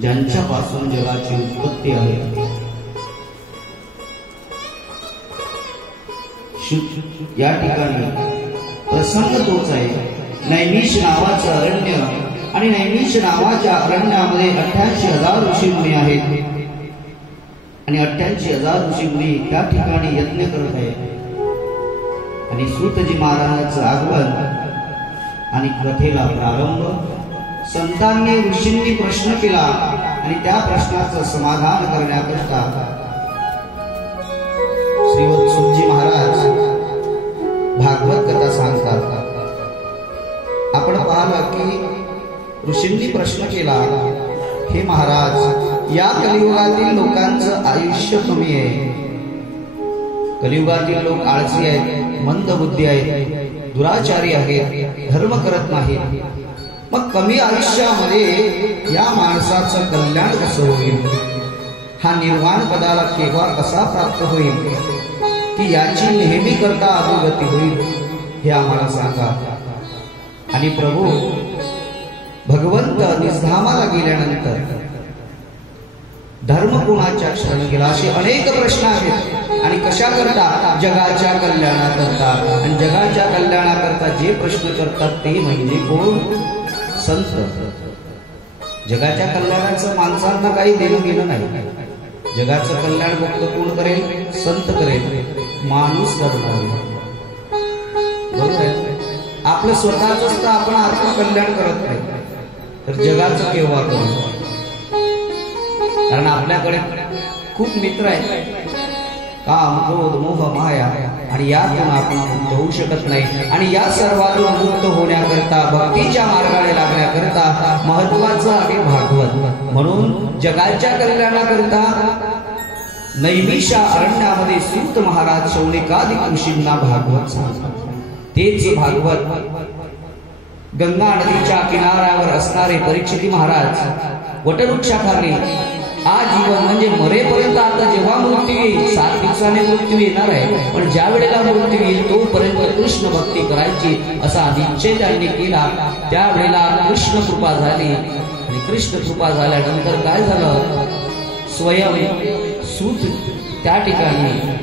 ज्यांच्यापासून जगाची उत्पत्ती आहे। या ठिकाणी प्रसंग तोच आहे। नैमिष नावाचं अरण्य आणि नैमिष नावाच्या अरण्यामध्ये 88,000 ऋषीमुनी आहेत आणि 88,000 ऋषीमुनी त्या ठिकाणी यज्ञ करत आहेत। आणि सूतजी महाराजांचं आगमन आणि कथेला प्रारंभ। संतांनी ऋषींनी प्रश्न केला आणि त्या प्रश्नाचं समाधान करण्याकरता श्रीवत सूतजी महाराज भागवत कथा सांगतात। आपण पाहिलं की ऋषींनी प्रश्न केला, हे महाराज, या कलियुगातील लोकांचं आयुष्य कमी आहे। कलियुगातील लोक आळसी आहेत, मंदबुद्धी आहेत, दुराचारी आहेत, धर्म करत नाहीत। मग कमी आयुष्यामध्ये या माणसाचं कल्याण कसं होईल? हा निर्वाण पदाला केव्हा कसा प्राप्त होईल की याची नेहमी करता अधोगती होईल, हे आम्हाला सांगा। आणि प्रभू भगवंत निजधामाला गेल्यानंतर धर्म कोणाच्या शरण गेला असे अनेक प्रश्न आहेत। आणि कशा करता? जगाच्या कल्याणाकरता। आणि जगाच्या कल्याणाकरता जे प्रश्न करतात ते म्हणजे कोण? संत। जगाच्या कल्याणाचं माणसांना काही देणं घेणं नाही। जगाचं कल्याण फक्त कोण करेल? संत करेल, माणूस करणार। बरोबर आहे? आपलं स्वतःच तर आपण आत्मकल्याण करत नाही, तर जगाचं केव्हा करू? कारण आपल्याकडे खूप मित्र आहेत, काम, क्रोध, मोह, माया, आणि यातून आपण मुक्त होऊ शकत नाही। आणि या सर्वातून मुक्त होण्याकरता, भक्तीच्या मार्गाने लागण्याकरता महत्वाचं आहे भागवत। म्हणून जगाच्या कल्याणाकरता नैमिषा अरण्यामध्ये सूत महाराज शौनकादिक ऋषींना भागवत सांगतात। तेच भागवत गंगा नदीच्या किनाऱ्यावर असणारे परीक्षित महाराज वटवृक्षाखाली आजीवन म्हणजे मरेपर्यंत, आता जेव्हा मृत्यू येईल, 7 दिवसाने मृत्यू येणार आहे, पण ज्या वेळेला मृत्यू येईल तोपर्यंत कृष्ण भक्ती करायची असा निश्चय त्यांनी केला। त्यावेळेला कृष्ण कृपा झाली आणि कृष्ण कृपा झाल्यानंतर काय झालं? स्वयं सूत त्या ठिकाणी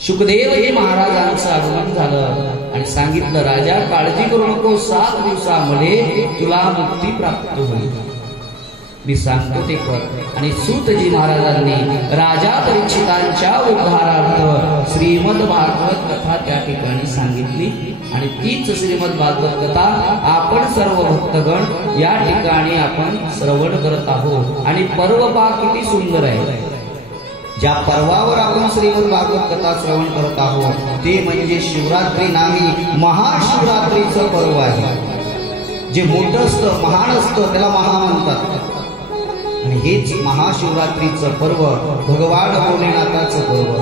शुकदेवजी महाराजांचं आगमन झालं आणि सांगितलं, राजा काळजी करू नको, 7 दिवसामध्ये तुला मुक्ती प्राप्त होईल, मी सांगतो ते कर। आणि सूतजी महाराजांनी राजा परीक्षितांच्या उद्धारार्थ श्रीमद भागवत कथा त्या ठिकाणी सांगितली। आणि तीच श्रीमद भागवत कथा आपण सर्व भक्तगण या ठिकाणी आपण श्रवण करत आहोत। आणि पर्व पहा किती सुंदर आहे। ज्या पर्वावर आपण श्रीमद भागवत कथा श्रवण करत आहोत ते म्हणजे शिवरात्री नामी महाशिवरात्रीचं पर्व आहे। जे मोठं असतं, महान असतं, त्याला महा म्हणतात। आणि हेच महाशिवरात्रीचं पर्व, भगवान भोलेनाथाचं पर्व।